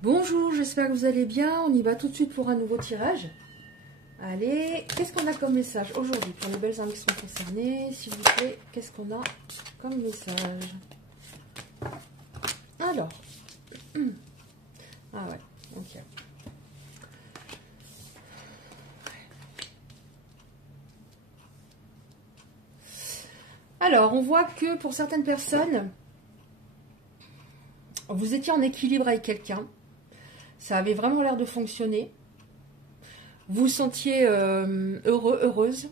Bonjour, j'espère que vous allez bien. On y va tout de suite pour un nouveau tirage. Allez, qu'est-ce qu'on a comme message aujourd'hui pour les belles âmes qui sont concernées? S'il vous plaît, qu'est-ce qu'on a comme message? Alors, ah ouais, ok. Alors, on voit que pour certaines personnes, vous étiez en équilibre avec quelqu'un. Ça avait vraiment l'air de fonctionner. Vous vous sentiez heureux, heureuse,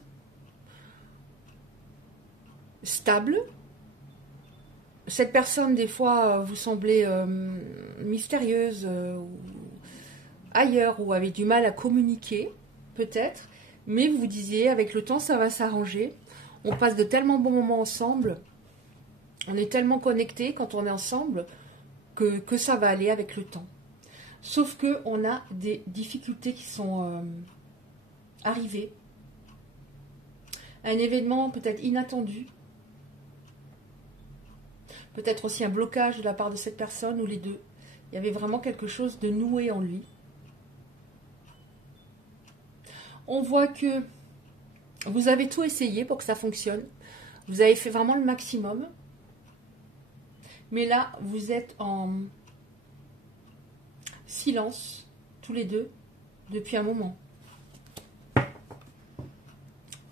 stable. Cette personne, des fois, vous semblait mystérieuse, ou ailleurs, ou avait du mal à communiquer, peut-être. Mais vous vous disiez, avec le temps, ça va s'arranger. On passe de tellement bons moments ensemble. On est tellement connectés quand on est ensemble que ça va aller avec le temps. Sauf qu'on a des difficultés qui sont arrivées. Un événement peut-être inattendu. Peut-être aussi un blocage de la part de cette personne ou les deux. Il y avait vraiment quelque chose de noué en lui. On voit que vous avez tout essayé pour que ça fonctionne. Vous avez fait vraiment le maximum. Mais là, vous êtes en silence, tous les deux, depuis un moment.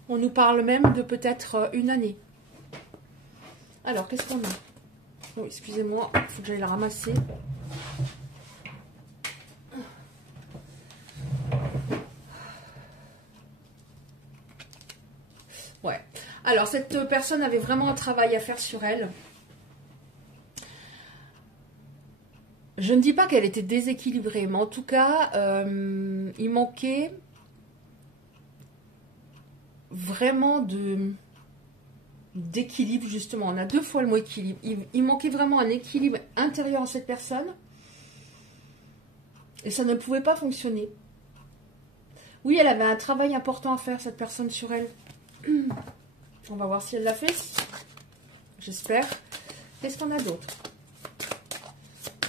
On nous parle même de peut-être une année. Alors, qu'est-ce qu'on a? Oh, excusez-moi, il faut que j'aille la ramasser. Ouais. Alors, cette personne avait vraiment un travail à faire sur elle. Je ne dis pas qu'elle était déséquilibrée, mais en tout cas, il manquait vraiment d'équilibre, justement. On a deux fois le mot équilibre. Il manquait vraiment un équilibre intérieur en cette personne. Et ça ne pouvait pas fonctionner. Oui, elle avait un travail important à faire, cette personne, sur elle. On va voir si elle l'a fait. J'espère. Qu'est-ce qu'on a d'autre?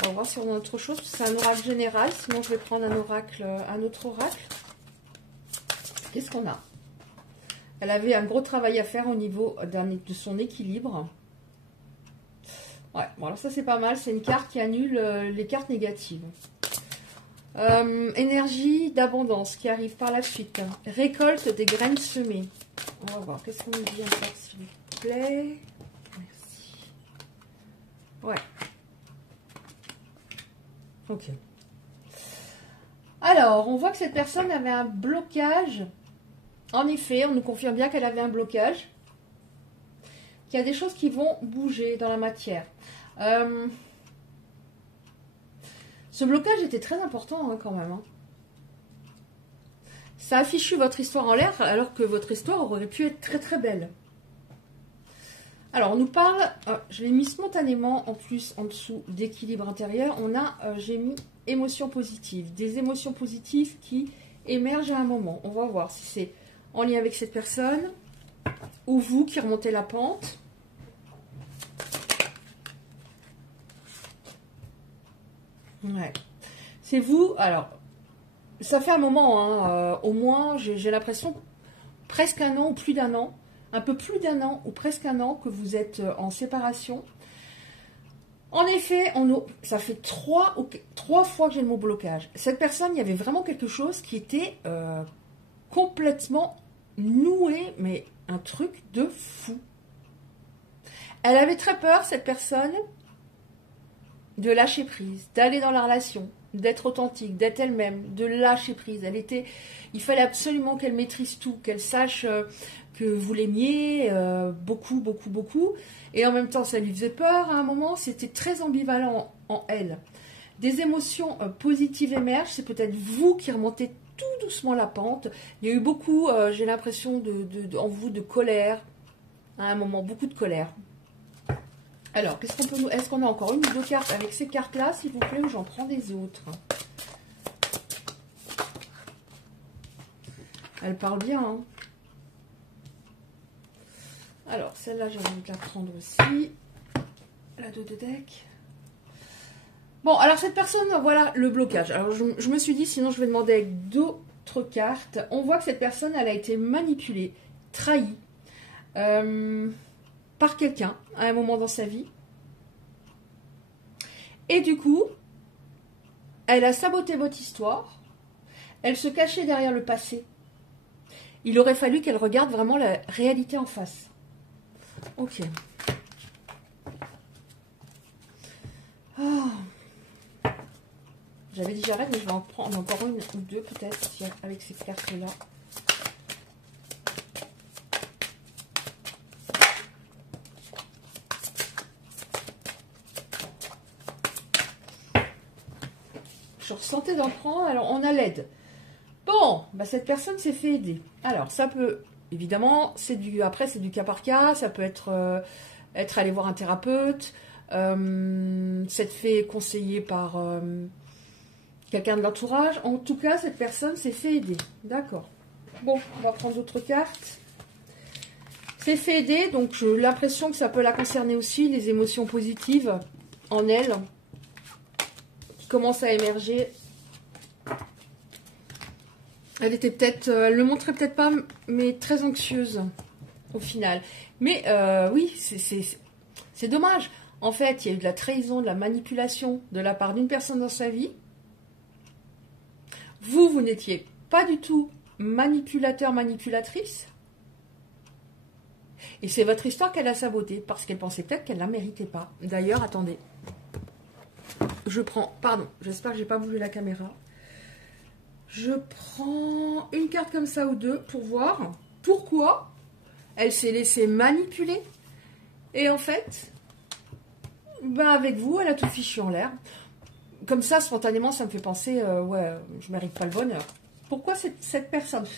On va voir si on a autre chose. C'est un oracle général. Sinon, je vais prendre un autre oracle. Qu'est-ce qu'on a? Elle avait un gros travail à faire au niveau de son équilibre. Ouais, bon, alors ça, c'est pas mal. C'est une carte qui annule les cartes négatives. Énergie d'abondance qui arrive par la suite. Récolte des graines semées. On va voir. Qu'est-ce qu'on nous dit encore, s'il vous plaît? Merci. Ouais. Ok. Alors, on voit que cette personne avait un blocage. En effet, on nous confirme bien qu'elle avait un blocage. Qu'il y a des choses qui vont bouger dans la matière. Ce blocage était très important quand même. Hein. Ça a fichu votre histoire en l'air alors que votre histoire aurait pu être très très belle. Alors, on nous parle, je l'ai mis spontanément en plus en dessous d'équilibre intérieur, j'ai mis émotions positives, des émotions positives qui émergent à un moment. On va voir si c'est en lien avec cette personne ou vous qui remontez la pente. Ouais. C'est vous, alors, ça fait un moment, hein, au moins, j'ai l'impression, presque un an ou plus d'un an, un peu plus d'un an ou presque un an que vous êtes en séparation. En effet, ça fait trois fois que j'ai le mot blocage. Cette personne, il y avait vraiment quelque chose qui était complètement noué, mais un truc de fou. Elle avait très peur, cette personne, de lâcher prise, d'aller dans la relation, d'être authentique, d'être elle-même, de lâcher prise. Il fallait absolument qu'elle maîtrise tout, qu'elle sache que vous l'aimiez beaucoup, beaucoup, beaucoup. Et en même temps, ça lui faisait peur à un moment. C'était très ambivalent en elle. Des émotions positives émergent. C'est peut-être vous qui remontez tout doucement la pente. Il y a eu beaucoup, j'ai l'impression, en vous de colère. À un moment, beaucoup de colère. Alors, est-ce qu'on a encore une ou deux cartes avec ces cartes-là, s'il vous plaît, ou j'en prends des autres? Elle parle bien, hein. Alors, celle-là, j'ai envie de la prendre aussi. La 2 de deck. Bon, alors cette personne, voilà le blocage. Alors je me suis dit, sinon je vais demander avec d'autres cartes. On voit que cette personne, elle a été manipulée, trahie par quelqu'un à un moment dans sa vie. Et du coup, elle a saboté votre histoire. Elle se cachait derrière le passé. Il aurait fallu qu'elle regarde vraiment la réalité en face. Ok. Oh. J'avais dit j'arrête, mais je vais en prendre encore une ou deux peut-être avec ces cartes-là. Je ressentais d'en prendre. Alors, on a l'aide. Bon, bah, cette personne s'est fait aider. Alors, ça peut, évidemment, après, c'est du cas par cas. Ça peut être aller voir un thérapeute, s'être fait conseiller par quelqu'un de l'entourage. En tout cas, cette personne s'est fait aider. D'accord. Bon, on va prendre d'autres cartes. C'est fait aider, donc j'ai l'impression que ça peut la concerner aussi, les émotions positives en elle qui commencent à émerger. Elle était peut-être, elle le montrait peut-être pas, mais très anxieuse au final. Mais oui, c'est dommage. En fait, il y a eu de la trahison, de la manipulation de la part d'une personne dans sa vie. Vous n'étiez pas du tout manipulateur, manipulatrice. Et c'est votre histoire qu'elle a sabotée, parce qu'elle pensait peut-être qu'elle ne la méritait pas. D'ailleurs, attendez. Je prends, pardon, j'espère que je n'ai pas bougé la caméra. Je prends une carte comme ça ou deux pour voir pourquoi elle s'est laissée manipuler. Et en fait, ben avec vous, elle a tout fichu en l'air. Comme ça, spontanément, ça me fait penser, ouais, je mérite pas le bonheur. Pourquoi cette personne, des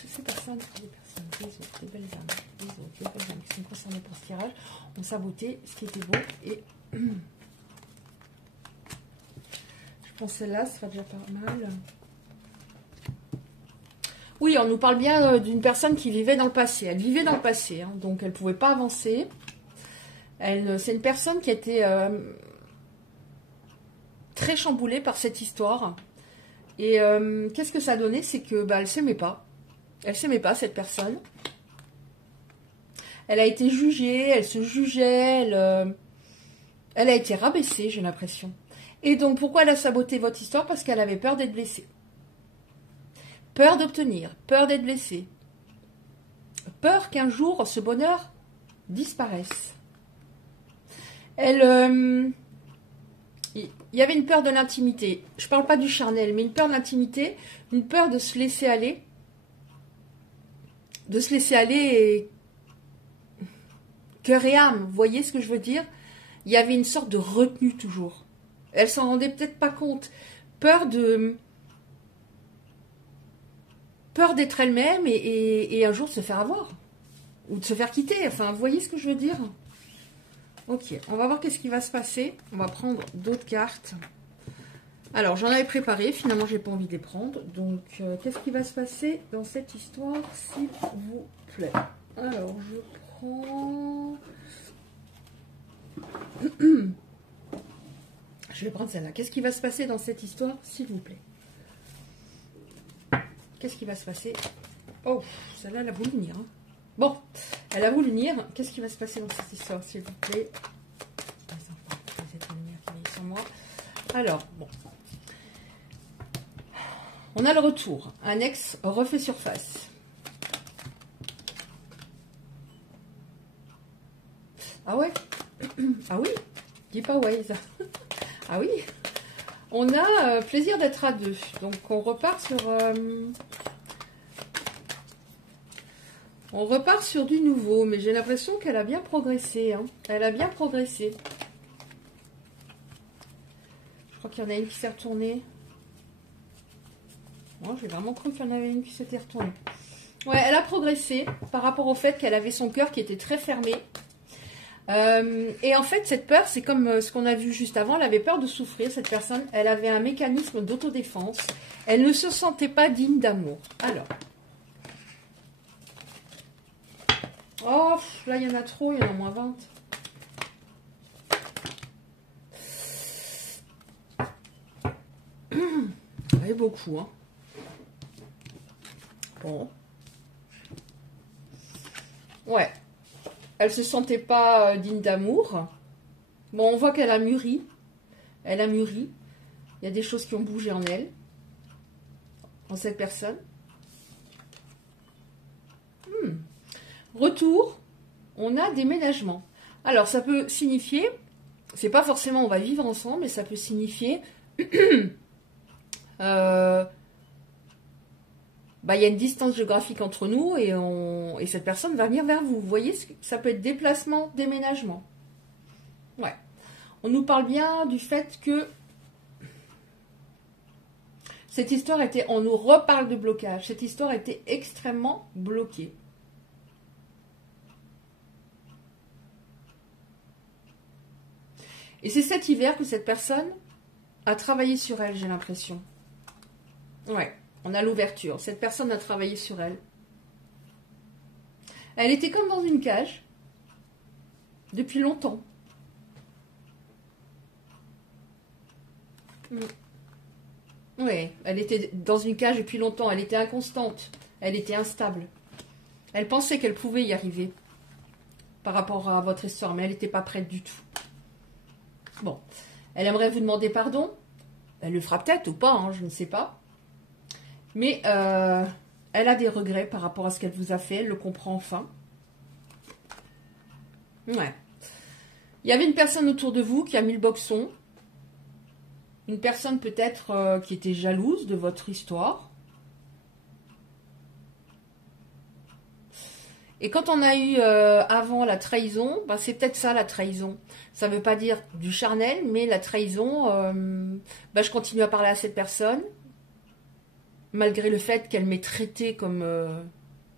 belles âmes, des belles âmes qui sont concernées pour ce tirage, ont saboté ce qui était beau. Et je pense celle-là, ça va déjà pas mal. Oui, on nous parle bien d'une personne qui vivait dans le passé. Elle vivait dans le passé, hein, donc elle ne pouvait pas avancer. C'est une personne qui a été très chamboulée par cette histoire. Et qu'est-ce que ça a donné? C'est que bah, elle ne s'aimait pas. Elle ne s'aimait pas, cette personne. Elle a été jugée, elle se jugeait, elle a été rabaissée, j'ai l'impression. Et donc, pourquoi elle a saboté votre histoire? Parce qu'elle avait peur d'être blessée. Peur d'obtenir, peur d'être blessée. Peur qu'un jour, ce bonheur disparaisse. Il y avait une peur de l'intimité. Je ne parle pas du charnel, mais une peur de l'intimité, une peur de se laisser aller. De se laisser aller et cœur et âme, vous voyez ce que je veux dire? Il y avait une sorte de retenue toujours. Elle s'en rendait peut-être pas compte. Peur d'être elle-même et un jour de se faire avoir. Ou de se faire quitter. Enfin, vous voyez ce que je veux dire? Ok, on va voir qu'est-ce qui va se passer. On va prendre d'autres cartes. Alors, j'en avais préparé. Finalement, j'ai pas envie de les prendre. Donc, qu'est-ce qui va se passer dans cette histoire, s'il vous plaît? Alors, je prends... Je vais prendre celle-là. Qu'est-ce qui va se passer dans cette histoire, s'il vous plaît? Qu'est-ce qui va se passer? Oh, celle-là, elle a voulu venir. Hein. Bon, elle a voulu venir. Qu'est-ce qui va se passer dans cette histoire, s'il vous plaît? Sur moi. Alors, bon. On a le retour. Un ex refait surface. Ah ouais? Ah oui? Dis pas ouais. Ah oui? On a plaisir d'être à deux. Donc, on repart sur... on repart sur du nouveau. Mais j'ai l'impression qu'elle a bien progressé. Hein. Elle a bien progressé. Je crois qu'il y en a une qui s'est retournée. Moi, j'ai vraiment cru qu'il y en avait une qui s'était retournée. Ouais, elle a progressé par rapport au fait qu'elle avait son cœur qui était très fermé. Et en fait, cette peur, c'est comme ce qu'on a vu juste avant. Elle avait peur de souffrir, cette personne. Elle avait un mécanisme d'autodéfense. Elle ne se sentait pas digne d'amour. Alors. Oh, là, il y en a trop. Il y en a moins 20. avait beaucoup. Hein. Bon. Ouais. Elle se sentait pas digne d'amour. Bon, on voit qu'elle a mûri. Elle a mûri. Il y a des choses qui ont bougé en elle. En cette personne. Retour. On a déménagement. Alors, ça peut signifier... C'est pas forcément on va vivre ensemble, mais ça peut signifier... il y a une distance géographique entre nous et cette personne va venir vers vous. Vous voyez, ça peut être déplacement, déménagement. Ouais. On nous parle bien du fait que cette histoire était... On nous reparle de blocage. Cette histoire était extrêmement bloquée. Et c'est cet hiver que cette personne a travaillé sur elle, j'ai l'impression. Ouais, on a l'ouverture. Cette personne a travaillé sur elle. Elle était comme dans une cage depuis longtemps. Oui, elle était dans une cage depuis longtemps. Elle était inconstante. Elle était instable. Elle pensait qu'elle pouvait y arriver par rapport à votre histoire, mais elle n'était pas prête du tout. Bon, elle aimerait vous demander pardon. Elle le fera peut-être ou pas, hein, je ne sais pas. Mais elle a des regrets par rapport à ce qu'elle vous a fait. Elle le comprend enfin. Ouais. Il y avait une personne autour de vous qui a mis le boxon. Une personne peut-être qui était jalouse de votre histoire. Et quand on a eu avant la trahison, ben c'est peut-être ça la trahison. Ça ne veut pas dire du charnel, mais la trahison, ben je continue à parler à cette personne, malgré le fait qu'elle m'ait traité comme,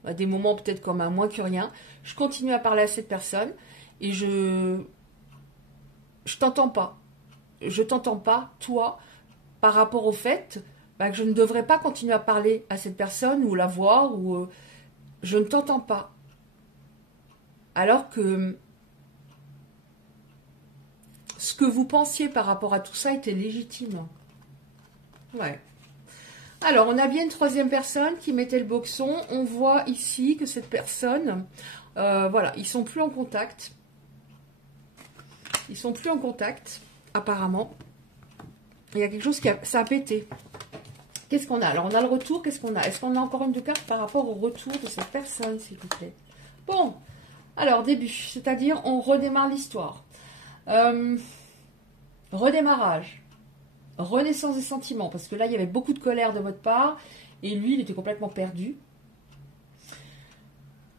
à des moments peut-être comme un moins que rien. Je continue à parler à cette personne et je t'entends pas. Je t'entends pas, toi, par rapport au fait ben, que je ne devrais pas continuer à parler à cette personne ou la voir, ou je ne t'entends pas. Alors que ce que vous pensiez par rapport à tout ça était légitime. Ouais. Alors, on a bien une troisième personne qui mettait le boxon. On voit ici que cette personne, voilà, ils sont plus en contact. Ils sont plus en contact, apparemment. Il y a quelque chose ça a pété. Qu'est-ce qu'on a? Alors, on a le retour. Qu'est-ce qu'on a? Est-ce qu'on a encore une de cartes par rapport au retour de cette personne, s'il vous plaît? Bon. Alors, début, c'est-à-dire on redémarre l'histoire. Redémarrage. Renaissance des sentiments, parce que là, il y avait beaucoup de colère de votre part, et lui, il était complètement perdu.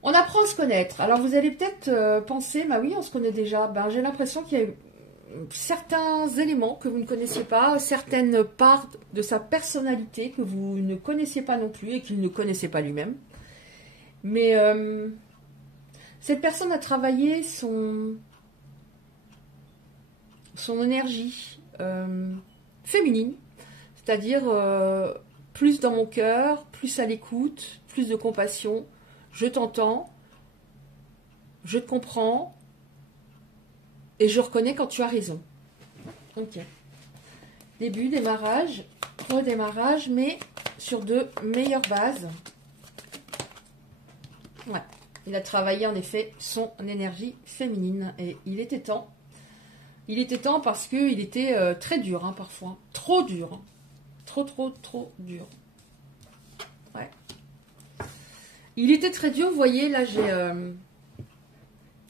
On apprend à se connaître. Alors, vous allez peut-être penser, bah oui, on se connaît déjà. Ben, j'ai l'impression qu'il y a certains éléments que vous ne connaissiez pas, certaines parts de sa personnalité que vous ne connaissiez pas non plus, et qu'il ne connaissait pas lui-même. Mais... cette personne a travaillé son énergie féminine, c'est-à-dire plus dans mon cœur, plus à l'écoute, plus de compassion. Je t'entends, je te comprends et je reconnais quand tu as raison. Ok. Début, démarrage, redémarrage, mais sur de meilleures bases. Ouais. Il a travaillé en effet son énergie féminine et il était temps. Il était temps parce qu'il était très dur hein, parfois. Trop dur. Hein. Trop dur. Ouais. Il était très dur, vous voyez, là j'ai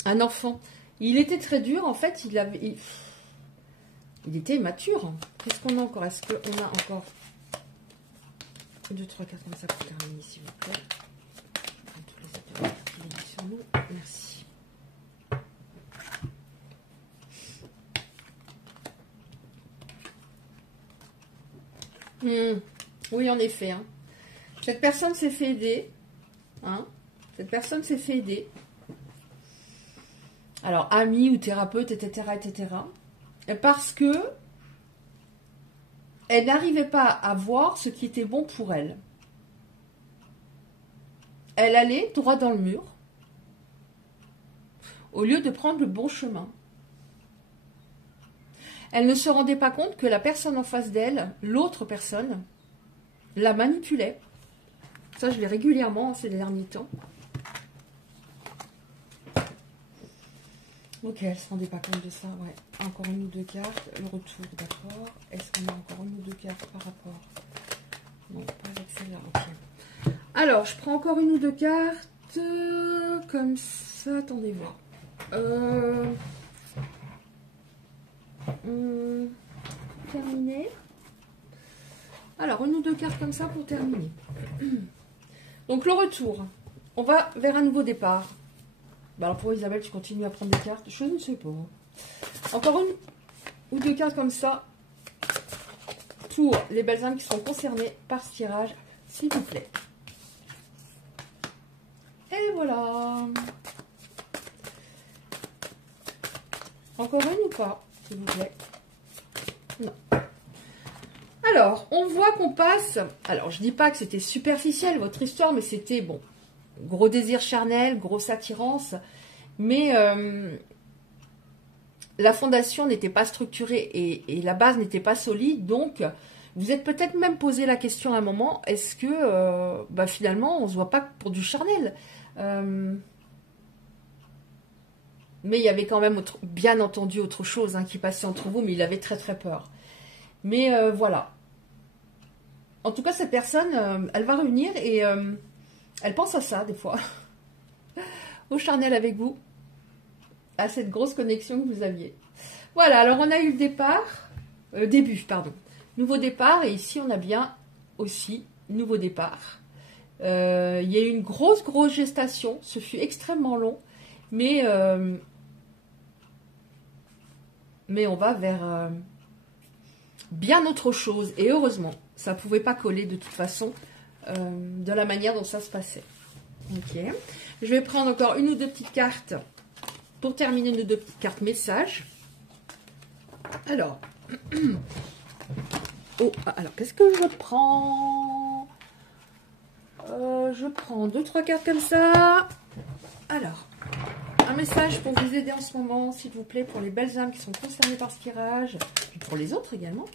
un enfant. Il était très dur, en fait, il était immature. Qu'est-ce qu'on a encore? Est-ce qu'on a encore 2, 3, 4, 5 pour terminer, s'il vous plaît? Sur nous. Merci. Oui, en effet. Hein. Cette personne s'est fait aider. Hein. Cette personne s'est fait aider. Alors, ami ou thérapeute, etc., etc. Parce que elle n'arrivait pas à voir ce qui était bon pour elle. Elle allait droit dans le mur au lieu de prendre le bon chemin. Elle ne se rendait pas compte que la personne en face d'elle, l'autre personne, la manipulait. Ça, je l'ai régulièrement ces derniers temps. Ok, elle ne se rendait pas compte de ça. Ouais, encore une ou deux cartes. Le retour, d'accord. Est-ce qu'on a encore une ou deux cartes par rapport? Non, pas avec celle-là. Ok. Alors, je prends encore une ou deux cartes. Comme ça, attendez voir. Terminer. Alors, une ou deux cartes comme ça pour terminer. Donc, le retour. On va vers un nouveau départ. Bah alors, pour Isabelle, tu continues à prendre des cartes. Je ne sais pas. Encore une ou deux cartes comme ça. Pour les belles âmes qui sont concernées par ce tirage, s'il vous plaît. Et voilà. Encore une ou pas, s'il vous plaît? Non. Alors, on voit qu'on passe... Alors, je dis pas que c'était superficiel, votre histoire, mais c'était, bon, gros désir charnel, grosse attirance. Mais la fondation n'était pas structurée et la base n'était pas solide. Donc, vous êtes peut-être même posé la question à un moment, est-ce que, finalement, on ne se voit pas pour du charnel? Mais il y avait quand même, bien entendu, autre chose qui passait entre vous, mais il avait très très peur. Mais voilà. En tout cas, cette personne, elle va revenir et elle pense à ça, des fois. Au charnel avec vous. À cette grosse connexion que vous aviez. Voilà, alors on a eu le départ. Début, pardon. Nouveau départ, et ici, on a bien aussi nouveau départ. Il y a eu une grosse gestation. Ce fut extrêmement long. Mais on va vers bien autre chose. Et heureusement, ça ne pouvait pas coller de toute façon de la manière dont ça se passait. Ok. Je vais prendre encore une ou deux petites cartes pour terminer, une ou deux petites cartes messages. Alors, alors qu'est-ce que je prends? Je prends deux, trois cartes comme ça. Alors, un message pour vous aider en ce moment, s'il vous plaît, pour les belles âmes qui sont concernées par ce tirage, et pour les autres également.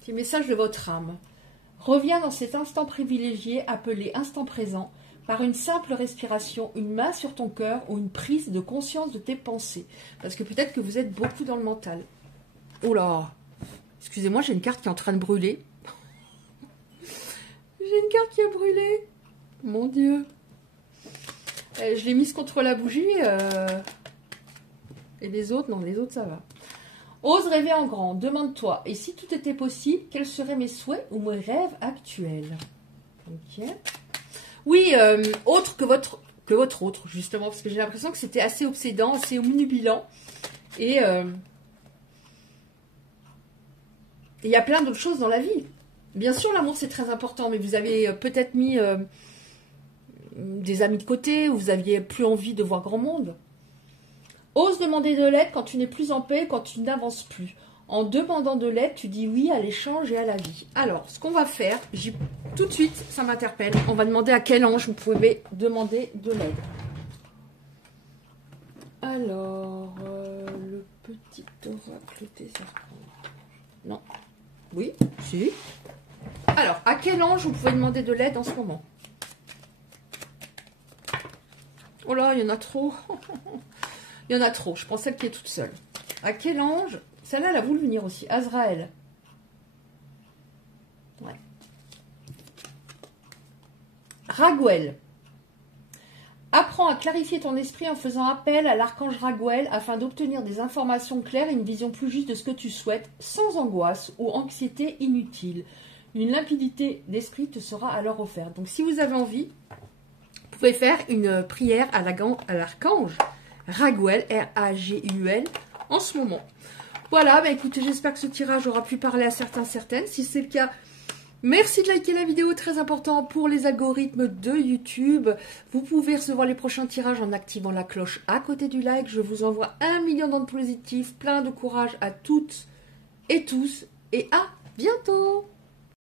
Petit message de votre âme. Reviens dans cet instant privilégié appelé instant présent, par une simple respiration, une main sur ton cœur ou une prise de conscience de tes pensées. Parce que peut-être que vous êtes beaucoup dans le mental. Oh là! Excusez-moi, j'ai une carte qui est en train de brûler. J'ai une carte qui a brûlé. Mon Dieu. Je l'ai mise contre la bougie. Et les autres, non, les autres, ça va. Ose rêver en grand. Demande-toi, et si tout était possible, quels seraient mes souhaits ou mes rêves actuels? Ok. Oui, autre que votre autre, justement, parce que j'ai l'impression que c'était assez obsédant, assez omnubilant. Et il y a plein d'autres choses dans la vie. Bien sûr, l'amour, c'est très important, mais vous avez peut-être mis des amis de côté, ou vous aviez plus envie de voir grand monde. Ose demander de l'aide quand tu n'es plus en paix, quand tu n'avances plus. En demandant de l'aide, tu dis oui à l'échange et à la vie. Alors, ce qu'on va faire, tout de suite, ça m'interpelle. On va demander à quel ange vous pouvez demander de l'aide. Alors, le petit oracle des archanges. Non. Oui, si. Alors, à quel ange vous pouvez demander de l'aide en ce moment? Oh là, il y en a trop. Il y en a trop. Je prends celle qui est toute seule. À quel ange? Celle-là, elle a voulu venir aussi. Azraël. Ouais. Raguel. Apprends à clarifier ton esprit en faisant appel à l'archange Raguel afin d'obtenir des informations claires et une vision plus juste de ce que tu souhaites, sans angoisse ou anxiété inutile. Une limpidité d'esprit te sera alors offerte. Donc, si vous avez envie, vous pouvez faire une prière à l'archange Raguel, R-A-G-U-L, en ce moment. Voilà, bah écoutez, j'espère que ce tirage aura pu parler à certains, certaines. Si c'est le cas, merci de liker la vidéo, très important pour les algorithmes de YouTube. Vous pouvez recevoir les prochains tirages en activant la cloche à côté du like. Je vous envoie 1 million d'ondes positives, plein de courage à toutes et tous, et à bientôt!